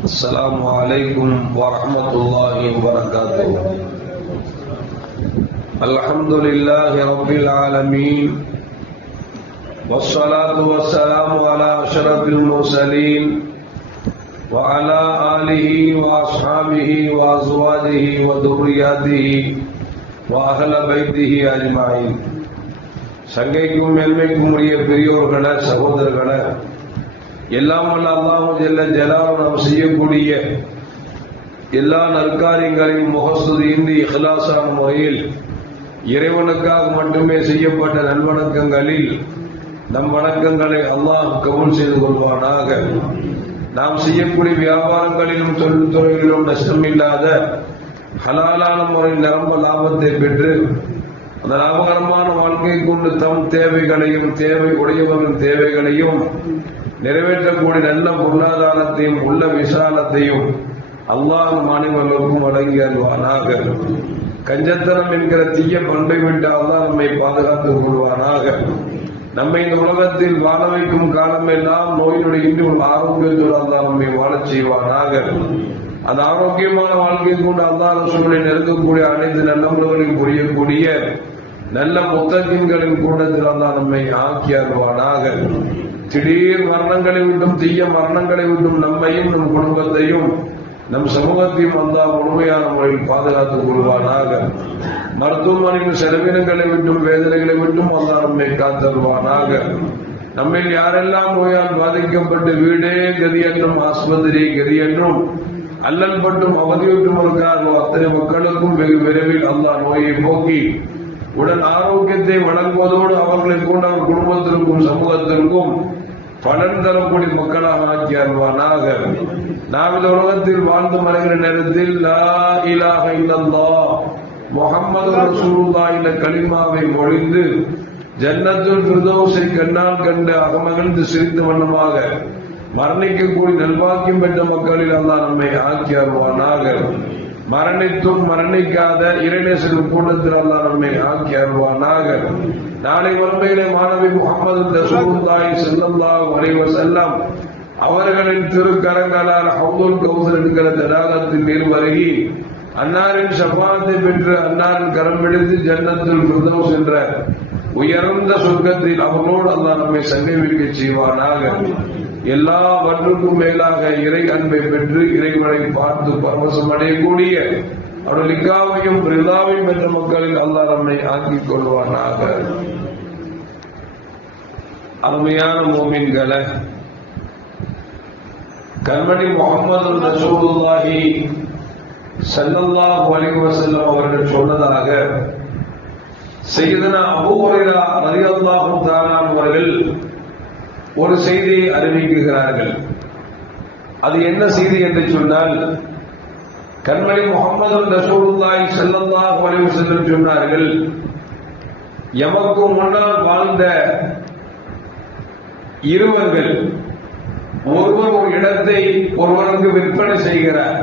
السلام عليكم ورحمة الله وبركاته. الحمد لله رب العالمين والصلاة والسلام على أشرف المرسلين وعلى آله وأصحابه وأزواجه وذرياته وأهل بيته أجمعين. சங்கைக்கும் மேன்மைக்கும் உரிய பெரியோர்களே, சகோதரர்களே, எல்லாம் வல்ல அல்லாஹ் ஜல்ல ஜலாலுஹு நாம் செய்யக்கூடிய எல்லா நற்காரியங்களையும் முகஸ்துதியின்றி இஹ்லாஸான முறையில் இறைவனுக்காக மட்டுமே செய்யப்பட்ட நல்வணக்கங்களில் நம் வணக்கங்களை அல்லாஹ் கபூல் செய்து கொள்வானாக. நாம் செய்யக்கூடிய வியாபாரங்களிலும் தொழில்துறைகளிலும் நஷ்டமில்லாத ஹலாலான முறையில் நிரம்ப லாபத்தை பெற்று அந்த லாபகரமான வாழ்க்கை கொண்டு தம் தேவைகளையும் தேவை உடையவரின் தேவைகளையும் நிறைவேற்றக்கூடிய நல்ல பொருளாதாரத்தையும் உள்ள விசாலத்தையும் அல்லாஹ் மாணவர்களுக்கும் வழங்கி அருள்வானாக. கஞ்சத்தனம் என்கிற தீய பண்பை விட்டு அல்லாஹ் நம்மை பாதுகாத்துக் கொள்வானாக. நம்மை இந்த உலகத்தில் வாழ வைக்கும் காலமெல்லாம் நோயினுடைய இன்னும் ஆரோக்கியத்தோடு அல்லாஹ் நம்மை வாழச் செய்வானாக. அந்த ஆரோக்கியமான வாழ்க்கை கொண்டு அல்லாஹ் ரசூலை நெருங்கக்கூடிய அனைத்து நல்லவர்களையும் புரியக்கூடிய நல்ல முத்தகீன்களின் கூட்டத்தில் அல்லாஹ் நம்மை ஆக்கி அருள்வானாக. திடீர் மரணங்களை விட்டும் தீய மரணங்களை விட்டும் நம்மையும் நம் குடும்பத்தையும் நம் சமூகத்தையும் அல்லாஹ் முழுமையான முறையில் பாதுகாத்துக் கொள்வானாக. மருத்துவமனையின் செலவினங்களை விட்டும் வேதனைகளை விட்டும் அல்லாஹ் நம்மை காத்தருவானாக. நம்மில் யாரெல்லாம் நோயால் பாதிக்கப்பட்டு வீடே கதி என்றும் ஆஸ்பத்திரி கதி என்றும் அல்லல் பட்டும் அவதியுற்றும் இருக்கிறார்களோ அத்தனை மக்களுக்கும் வெகு விரைவில் அல்லாஹ் நோயை போக்கி உடல் ஆரோக்கியத்தை வழங்குவதோடு அவர்களை கொண்டு அவர் குடும்பத்திற்கும் சமூகத்திற்கும் பலன் தரக்கூடிய மக்களாக ஆக்கி அருள்வானாக. நாம் இந்த உலகத்தில் வாழ்ந்து மறைகிற நேரத்தில் லா இலாஹ இல்லல்லாஹ் முஹம்மது ரசூலுல்லாஹ் என்ற கலிமாவை மொழிந்து ஜன்னத்துல் ஃபிர்தௌஸை கண்ணால் கண்டு அகமகிழ்ந்து சிரித்த வண்ணமாக மரணிக்கக்கூடிய நல்வாக்கியம் பெற்ற மக்களில் அல்லாஹ் நம்மை ஆக்கி அருள்வானாக. மரணித்தும் மரணிக்காத இறைநேசர்கள் கூட்டத்தில் அல்லாஹ் நம்மை ஆக்கி அருள்வானாக. நாளை மறுமையிலே மாணவி முஹம்மது ரசூலுல்லாஹி ஸல்லல்லாஹு அலைஹி வஸல்லம் அவர்களின் திருக்கரங்களால் ஹவ்துல் கௌசர் என்கிற தடாகத்தில் நீர் வருகி அன்னாரின் ஷஃபாஅத்தை பெற்று அன்னாரின் கரம் பிடித்து ஜன்னத்துல் ஃபிர்தௌஸ் என்ற உயர்ந்த சொர்க்கத்தில் அவர்களோடு அல்லாஹ் நம்மை சங்கமிக்க செய்வானாக. எல்லாவற்றுக்கும் மேலாக இறை அன்பை பெற்று இறைவனை பார்த்து பரவசம் அடையக்கூடிய அவருடைய லிக்காவையும் ரிதாவையும் பெற்ற மக்களில் அல்லாஹ் நம்மை ஆக்கிக் கொள்வானாக. அருமையான மோமின்களை, கண்மணி முஹம்மது ரசூலுல்லாஹி ஸல்லல்லாஹு அலைஹி வஸல்லம் அவர்கள் சொன்னதாக சய்யிதுனா அபூ ஹுரைரா ரலியல்லாஹு தஆலா அவர்கள் ஒரு செய்தியை அறிவிக்கிறார்கள். அது என்ன செய்தி என்று சொன்னால், கண்மணி முஹம்மது ரசூலுல்லாஹி ஸல்லல்லாஹு அலைஹி வஸல்லம் சொன்னார்கள், எமக்கு முன்னால் வாழ்ந்த இருவர்கள் ஒருவர் ஒரு இடத்தை ஒருவருக்கு விற்பனை செய்கிறார்,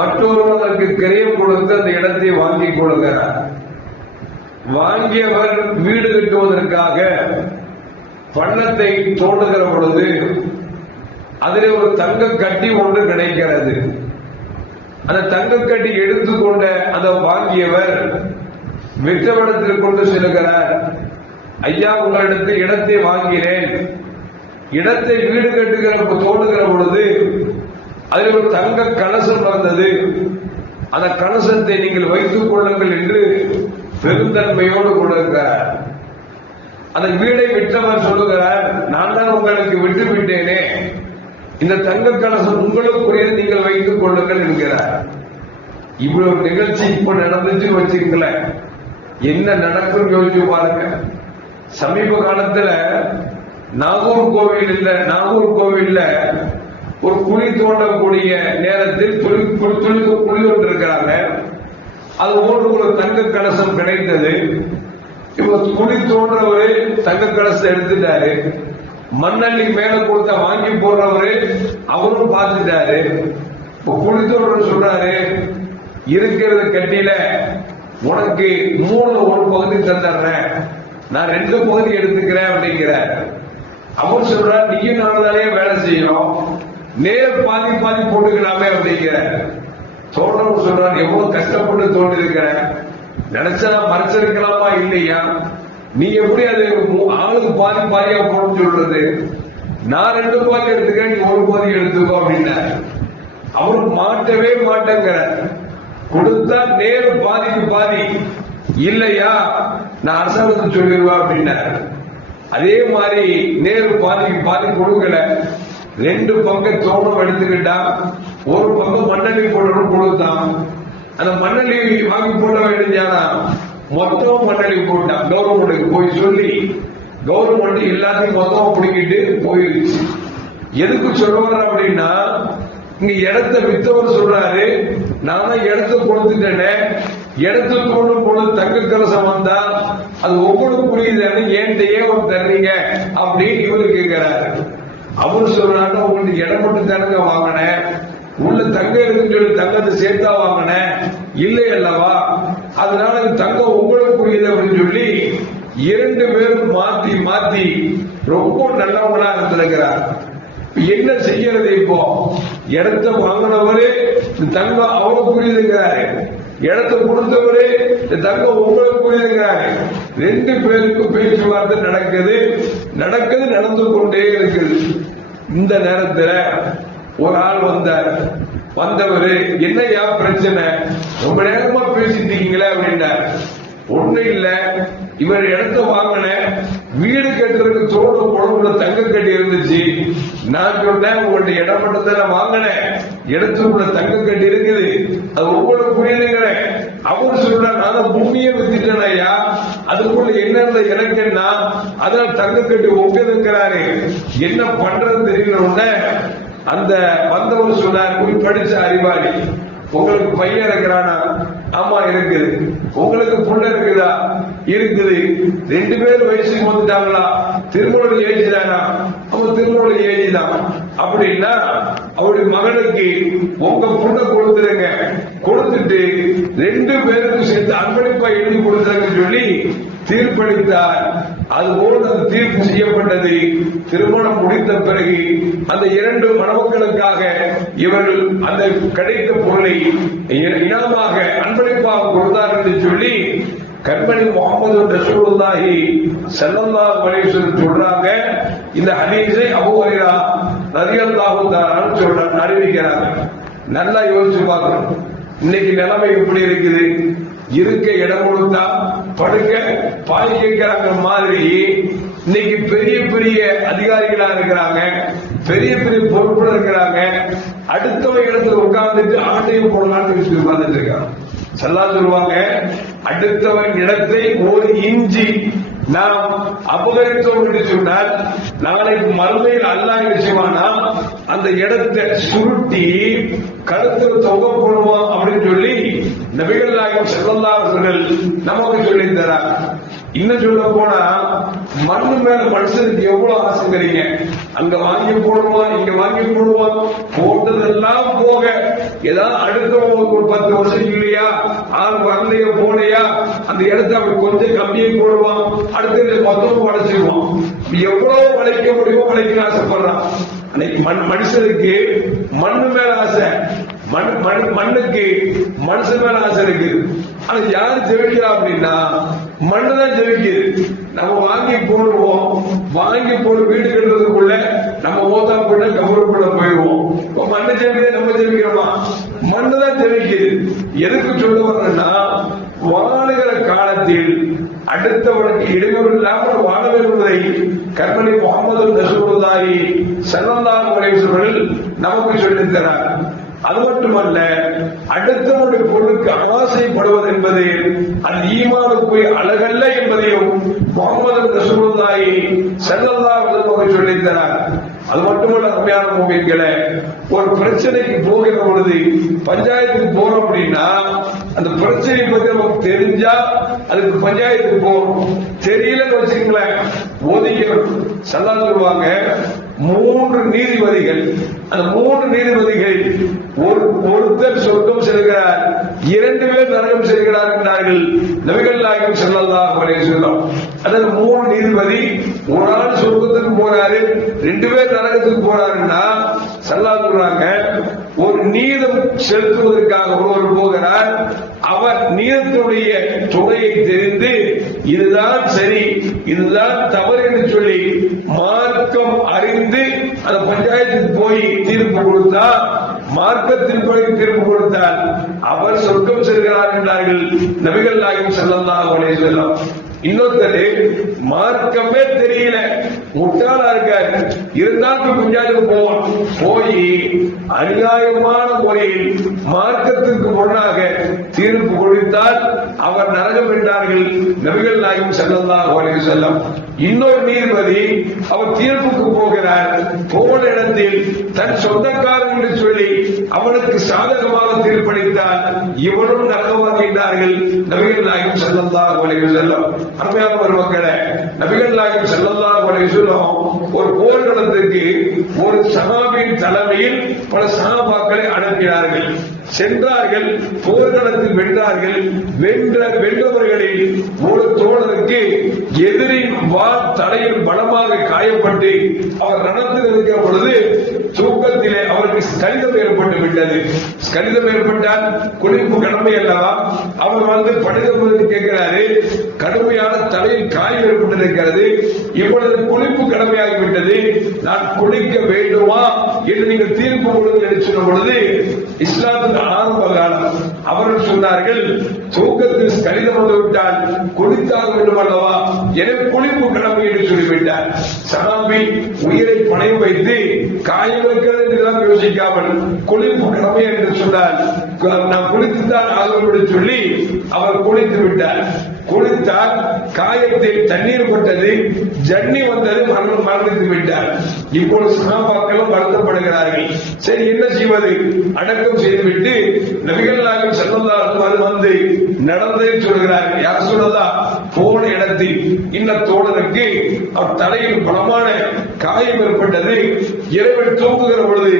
மற்றொருவருக்கு கிரயம் கொடுத்து அந்த இடத்தை வாங்கிக் கொள்கிறார். வாங்கியவர் வீடு கட்டுவதற்காக பள்ளத்தை தோண்டுகிற பொழுது அதிலே ஒரு தங்க கட்டி ஒன்று கிடைக்கிறது. அந்த தங்க கட்டி எடுத்துக்கொண்ட அந்த வாங்கியவர் விற்றவிடத்தில் கொண்டு செல்கிறார். ஐயா, உங்களிடத்தில் இடத்தை வாங்கினேன், இடத்தை வீடு கட்டுகிற தோண்டுகிற பொழுது அதில் ஒரு தங்க கலசம் வந்தது, அந்த கலசத்தை நீங்கள் வைத்துக் கொள்ளுங்கள் என்று பெருந்தன்மையோடு கொடுக்கிறார். அந்த வீடை விற்றவர் சொல்லுகிறார், நான் தான் உங்களுக்கு விட்டு விட்டேனே, இந்த தங்க கலசம் உங்களுக்குரியது, நீங்கள் வைத்துக் கொள்ளுங்கள் என்கிறார். இவ்வளவு நிகழ்ச்சி இப்ப நடந்துச்சு வச்சுங்களேன், என்ன நடக்கும் யோசிச்சு பாருங்க. சமீப காலத்துல நாகூர் கோவில்ல ஒரு குழி தோண்டக்கூடிய நேரத்தில் குழி ஒன்று இருக்கிறாங்க. அது போன்று ஒரு தங்க கலசம் கிடைத்தது. இப்ப குழி தோன்றவரு தங்க கலசத்தை எடுத்துட்டாரு, மண்ணள்ளி மேல கொடுத்த வாங்கி போடுறவரு அவரும் பார்த்துட்டாரு. இப்ப குழி தோன்ற சொல்றாரு, இருக்கிறது கட்டில உனக்கு 3 பகுதி தந்துடுறேன், நான் 2 பகுதி எடுத்துக்கிறேன் அப்படிங்கிற. அவர் சொல்றார், நீயும் நானும் வேலை செய்யணும், நேர் பாதி பாதி போட்டுக்கலாமே அப்படிங்கிற தோட்டம் சொல்றாரு. எவ்வளவு கஷ்டப்பட்டு தோண்டி இருக்கிற, நினைச்சா மறைச்சிருக்கலாமா இல்லையா? நீ எப்படி அது ஆளுக்கு பாதி பாதியா போடணும்னு சொல்றது? நான் 2 பாதி எடுத்துக்க, நீ 1 பாதி எடுத்துக்கோ அப்படின்னா அவரு மாட்டவே மாட்டேங்கிற. கொடுத்தா நேரு பாதிக்கு பாதி, இல்லையா நான் அரசாங்கத்துக்கு சொல்லிடுவேன் அப்படின்னா. அதே மாதிரி நேரு பாதிக்கு பாதி கொடுக்கல. 2 பக்கம் தோட்டம் எடுத்துக்கிட்டா, 1 பக்கம் மண்ணெண்ணி போடணும் கொடுத்தான். அந்த மண்ணெண்ணி வாங்கி போட வேண்டியதானா மொத்தம் மண்ணெண்ணி போட்டான். கவர்மெண்ட்டுக்கு போய் சொல்லி கவர்மெண்ட் எல்லாத்தையும் மொத்தம் பிடிக்கிட்டு போயிருச்சு. எதுக்கு சொல்லுவாங்க அப்படின்னா, இங்க இடத்த வித்தவர் சொல்றாரு, நான் தான் இடத்த கொடுத்துட்டேனே, இடத்துக்கு கொண்டு போனது தங்க கலசம் வந்தா அது உங்களுக்கு புரியுதுன்னு என்கிட்டயே ஒரு தர்றீங்க அப்படின்னு இவரு கேட்கிறாரு. அவரு சொல்றாங்க, உங்களுக்கு இடம் மட்டும் தானுங்க வாங்கினேன், உள்ள தங்கம் இருக்குன்னு சொல்லி தங்கத்தை சேர்த்தா வாங்கினேன் இல்லை அல்லவா, அதனால தங்கம் உங்களுக்கு புரியுது அப்படின்னு சொல்லி 2 பேரும் மாத்தி மாத்தி ரொம்ப நல்லவங்களா இருந்திருக்கிறார். என்ன செய்யறது? இப்போ இடத்த வாங்கினவரு தங்கம் அவருக்கு புரியுதுங்கிறாரு, இடத்தை கொடுத்தவரு தங்கம் உங்களுக்கு புரியுதுங்கிறாரு. 2 பேருக்கும் பேச்சுவார்த்தை நடந்து கொண்டே இருக்குது. இந்த நேரத்தில் ஒரு ஆள் வந்தவரு, என்னையா பிரச்சனை, ரொம்ப நேரமா பேசிட்டு இருக்கீங்களே அப்படின்னாரு. ஒண்ணு இல்ல, இவர் இடத்த வாங்கின, வீடு கட்டுறதுக்கு தோடு குழம்புல தங்க கட்டி இருந்துச்சு. நான் சொன்னேன், உங்களுடைய இடம் மட்டும் வாங்கினேன், இடத்துக்குள்ள தங்க கட்டி இருக்குது, அது உங்களுக்கு புரியுதுங்கிறேன். அவரு சொல்ற, நான் பூமியை வித்துட்டேன் ஐயா, அதுக்குள்ள என்ன எனக்கு என்ன, அதான் தங்க கட்டி உங்களுங்கிறாரு. என்ன பண்றது தெரியல. அந்த வந்தவர் சொன்னார், படிச்ச அறிவாளி, உங்களுக்கு பையன் இருக்கிறானா? ஆமா இருக்குது. உங்களுக்கு புள்ள இருக்குதா? இருக்குது. 2 பேர் வயசுக்கு வந்துட்டாங்களா? திருமண ஏஜ் தானா? அவன் திருமண ஏஜ் தான். அப்படின்னா அவருடைய மகனுக்கு உங்க புள்ள கொடுத்துருங்க, கொடுத்துட்டு 2 பேருக்கும் சேர்த்து அன்பளிப்பா எழுதி கொடுத்துருங்க சொல்லி தீர்ப்பளித்தார். அதுபோல் அந்த தீர்ப்பு செய்யப்பட்டது. திருமணம் முடித்த பிறகு அந்த 2 மணமக்களுக்காக இவர்கள் அந்த கிடைத்த பொருளை இனமாக அன்பளிப்பாக கொடுத்தார் என்று சொல்லி கண்மணி முகமது ரசூலுல்லாஹி ஸல்லல்லாஹு அலைஹி வஸல்லம் சொல்றாங்க. இந்த ஹதீஸை அபூ ஹுரைரா ரலியல்லாஹு தஆலா அறிவிக்கிறாங்க. நல்லா யோசிச்சு பார்க்கணும். இன்னைக்கு நிலைமை எப்படி இருக்குது? இருக்க இடம் கொடுத்தா படுக்க பாய் கேட்கிறாங்க மாதிரி இன்னைக்கு பெரிய பெரிய அதிகாரிகளா இருக்கிறாங்க, பெரிய பெரிய பொறுப்புல இருக்கிறாங்க. அடுத்தவங்க இடத்துல உட்கார்ந்துட்டு ஆட்டையும் போடலான்னு உட்கார்ந்துட்டு இருக்காங்க. சொல்லா சொல்லுவாங்க, அடுத்தவன் இடத்தை 1 இன்ச்சி நாம் அபகரித்தோம் என்று சொன்னால் நாளைக்கு மறுமையில் அல்லாஹ் விஷயமானா அந்த இடத்தை சுருட்டி கழுத்தில் தொகை போடுவோம் அப்படின்னு சொல்லி நபிகள் நாயகம் ஸல்லல்லாஹு அலைஹி வஸல்லம் நமக்கு சொல்லி தராங்க. இன்னும் சொல்ல போனா மண்ணு மேல மனுஷனுக்கு எவ்வளவு ஆசைங்கிறீங்க. அங்க வாங்கி போடுவோம், இங்க வாங்கி போடுவோம், போட்டதெல்லாம் போக ஏதாவது அடுத்த ஒரு 10 வருஷம் இல்லையா, 6 வரலையா போலையா, அந்த இடத்த அப்படி கொஞ்சம் கம்மியை போடுவோம், அடுத்த மொத்தமும் உடைச்சிருவோம். எவ்வளவு உழைக்க முடியுமோ உழைக்க ஆசைப்படுறான். மனுஷனுக்கு மண்ணு மேல ஆசை, மண்ணுக்கு மனுஷன் மேல ஆசை இருக்கு. ஆனா யாரு ஜெயிக்கிறா அப்படின்னா மண்ணுதான் ஜெயிக்குது. நம்ம வாங்கி போடுவோம், வாங்கி போட்டு வீடு கட்டுறதுக்குள்ள நம்ம ஓதா போட்டு கவருக்குள்ள போயிடுவோம். மண்ணு ஜெயிக்கிறது, நம்ம ஜெயிக்கிறோமா? மண்ணுதான் ஜெயிக்குது. எதுக்கு சொல்ல வர்றேன்னா, வாழுகிற காலத்தில் அடுத்தவனுக்கு இடையூறு இல்லாமல் வாழ வேண்டுவதை கண்மணி முகமது ரசூலுல்லாஹி ஸல்லல்லாஹு அலைஹி வஸல்லம் நமக்கு சொல்லித் தரார். அது மட்டுமல்ல, அடுத்தவனுடைய பொருளுக்கு ஆசைப்படுவது என்பது அது ஈமானுக்குரிய அழகல்ல என்பதையும் முகமது ரசூலுல்லாஹி ஸல்லல்லாஹு அலைஹி வஸல்லம் சொல்லித் தரார். அது மட்டுமல்ல, அருமையான மூமின்களே, ஒரு பிரச்சனைக்கு போகிற பொழுது பஞ்சாயத்துக்கு போறோம் அப்படின்னா அந்த பிரச்சனை பத்தி நமக்கு தெரிஞ்சா அதுக்கு பஞ்சாயத்துக்கு போகணும். தெரியலன்னு வச்சுக்கங்களேன், ஒதுக்கணும். சல்லா சொல்லுவாங்க, 3 நீதிபதிகள், அந்த 3 நீதிபதிகள் ஒருத்தர் சொர்க்கம் செல்கிறார், 2 பேர் நரகம் செல்கிறார் என்றார்கள் நபிகள் நாயகம் ஸல்லல்லாஹு அலைஹி வஸல்லம். அதாவது 3 நீதிபதி, ஒரு ஆள் சொர்க்கத்துக்கு போறாரு, 2 பேர் நரகத்துக்கு போறாருன்னா சல்லல்லாஹு ஒரு நீதம் செலுத்துவதற்காக ஒருவர் போகிறார். அவர் நீதத்தினுடைய துறையை தெரிந்து இதுதான் சரி இதுதான் தவறு என்று சொல்லி மார்க்கம் அறிந்து அந்த பஞ்சாயத்துக்கு போய் தீர்ப்பு கொடுத்தால், மார்க்கத்தின் போய் தீர்ப்பு கொடுத்தால் அவர் சொர்க்கம் செல்கிறார் என்றார்கள் நபிகள் நாயகம் ஸல்லல்லாஹு அலைஹி வஸல்லம். இன்னொருத்தரு மார்க்கமே தெரியல, முட்டாளா இருக்காரு, இருந்தாலும் பஞ்சாயத்துக்கு போவான். போய் அநியாயமான முறையில் மார்க்கத்திற்கு முன்னாக தீர்ப்பு கொடுத்தால் அவர் நரகம் என்றார்கள் நபிகள் நாயகம் ஸல்லல்லாஹு அலைஹி வஸல்லம். இன்னொரு நீதிபதி அவர் தீர்ப்புக்கு போகிறார். போன இடத்தில் தன் சொந்தக்காரன் என்று சொல்லி அவனுக்கு சாதகமாக தீர்ப்பளித்தால் இவனும் நரகமாகின்றார்கள் நபிகள் நாயகம் ஸல்லல்லாஹு அலைஹி வஸல்லம். அருமையான ஒரு மக்களே, நபிகள் நாயகம் ஸல்லல்லாஹு அலைஹி வஸல்லம் ஒரு போர்க்களத்திற்கு ஒரு சஹாபியின் தலைமையில் பல சஹாபாக்களை அனுப்பினார்கள். சென்றார்கள், போர்க்களத்தில் வென்றார்கள். வென்றவர்களில் ஒரு தோழருக்கு எதிரின் வாள் தலையில் பலமாக காயப்பட்டு அவர் நடந்து இருக்கிற பொழுது தூக்கத்திலே அவருக்கு ஸ்கலிதம் ஏற்பட்டு விட்டது. ஸ்கலிதம் ஏற்பட்டால் குளிப்பு கடமை அல்லவா? அவர் பணிதம் கேட்கிறாரு, கடுமையான தலையில் காயம் ஏற்பட்டிருக்கிறது, இப்பொழுது குளிப்பு கடமையாகிவிட்டது, நான் குளிக்க வேண்டுமா என்று நீங்கள் தீர்ப்பு கொடுங்கள் என்று சொன்ன பொழுது இஸ்லாத்தின் ஆரம்ப காலம் அவர்கள் சொன்னார்கள், தூக்கத்தில் ஸ்கலிதம் வந்துவிட்டால் குளித்தாக வேண்டும் அல்லவா, எனவே குளிப்பு கடமை என்று சொல்லிவிட்டார். சஹாபி உயிரை பணையம் வைத்து காயம் இருக்கிறது என்றெல்லாம் யோசிக்காமல் குளிப்பு கடமை என்று சொன்னார். நான் குளித்துத்தான் ஆகும் என்று சொல்லி அவர் குளித்து விட்டார். குளித்தால் காயத்தில் தண்ணீர் பட்டது, ஜன்னி வந்தது, மரணித்து விட்டார். இப்பொழுது சஹாபாக்களும் வருத்தப்படுகிறார்கள். சரி, என்ன செய்வது? அடக்கம் செய்துவிட்டு நபிகள் நாயகம் ஸல்லல்லாஹு அலைஹி வஸல்லம் வந்து நடந்ததை சொல்கிறார். யார் சொல்லதா? போன இடத்தில் இந்த தோழருக்கு அவர் தலையில் பலமான காயம் ஏற்பட்டது, இரவில் தூங்குகிற பொழுது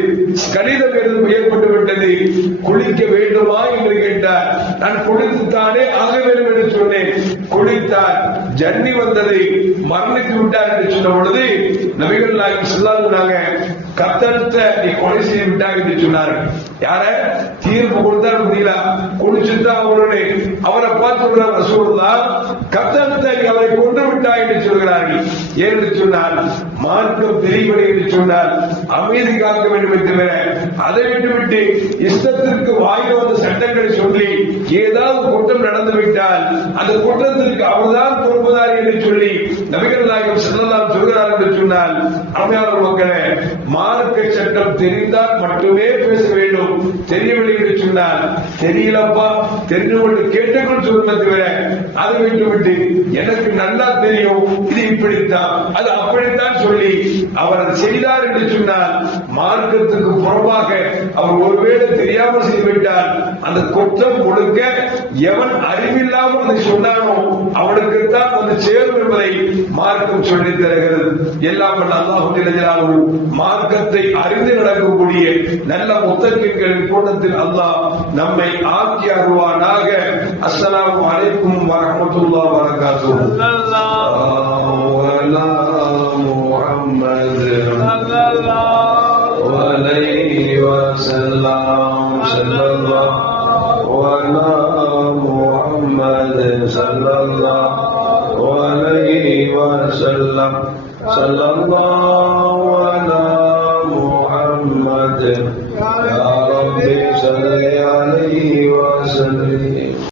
கடிதம் ஏற்பட்டு விட்டது, குளிக்க வேண்டுமா என்று கேட்டார். நான் குளித்துத்தானே ஆக வேண்டும் என்று சொன்னேன். குளித்தார், ஜன்னி வந்ததை, மரணித்து விட்டார் என்று சொன்ன பொழுது நபிகள் நாயகம் சொன்னாங்க, கத்தனத்தை நீ கொலை செய்து விட்டார் என்று சொன்னார்கள். யார தீர்ப்பு கொடுத்தார் முடியல, குளிச்சுதான் அவருடைய அவரை பார்த்து ரசூலுல்லாஹ் கத்தனத்தை அவரை கொண்டு விட்டாய் என்று சொல்கிறார்கள். ஏன்னு சொன்னால் மார்க்கம் தெரியவில்லை என்று சொன்னால் அமைதி காக்க வேண்டும் என்று தவிர அதை விட்டுவிட்டு இஷ்டத்திற்கு வாயில் வந்த சட்டங்களை சொல்லி ஏதாவது குற்றம் நடந்துவிட்டால் அந்த குற்றத்திற்கு அவர்தான் பொறுப்புதாரி என்று சொல்லி நபிகள் நாயகம் ஸல்லல்லாஹு சொல்கிறார் என்று சொன்னால், அருமையான மக்களே, மார்க்க சட்டம் தெரிந்தால் மட்டுமே பேச வேண்டும். தெரியவில்லை என்று சொன்னால் தெரியலப்பா தெரிந்து கேட்டுக்கொண்டு சொல்லுமே தவிர அதை விட்டுவிட்டு எனக்கு நல்லா தெரியும் இது இப்படித்தான் அது அப்படித்தான் சொல்லி அவர் அதை செய்தார் என்று சொன்னால் மார்க்கத்துக்கு புறமாக அவர் ஒருவேளை தெரியாமல் செய்துவிட்டால் அந்த குற்றம் கொடுக்க எவன் அறிவில்லாமல் அதை சொன்னானோ அவனுக்குத்தான் வந்து சேரும் என்பதை மார்க்கம் சொல்லித் தருகிறது. எல்லாம் அல்லாஹ் மார்க்கத்தை அறிந்து நடக்கக்கூடிய நல்ல முத்தகீன்களின் கூட்டத்தில் அல்லாஹ் நம்மை ஆக்கி அருள்வானாக. அஸ்ஸலாமு அலைக்கும் வரஹ்மத்துல்லாஹி வபரகாத்துஹு. ஸல்லல்லாஹு அலா முஹம்மத் ஸல்லல்லாஹு அலைஹி வஸல்லம். ஸல்லல்லாஹு அலா முஹம்மத் ஸல்லல்லாஹு அலைஹி வஸல்லம். ஸல்லல்லாஹு அலா முஹம்மத் யா ரப்பி ஸல்லி அலைஹி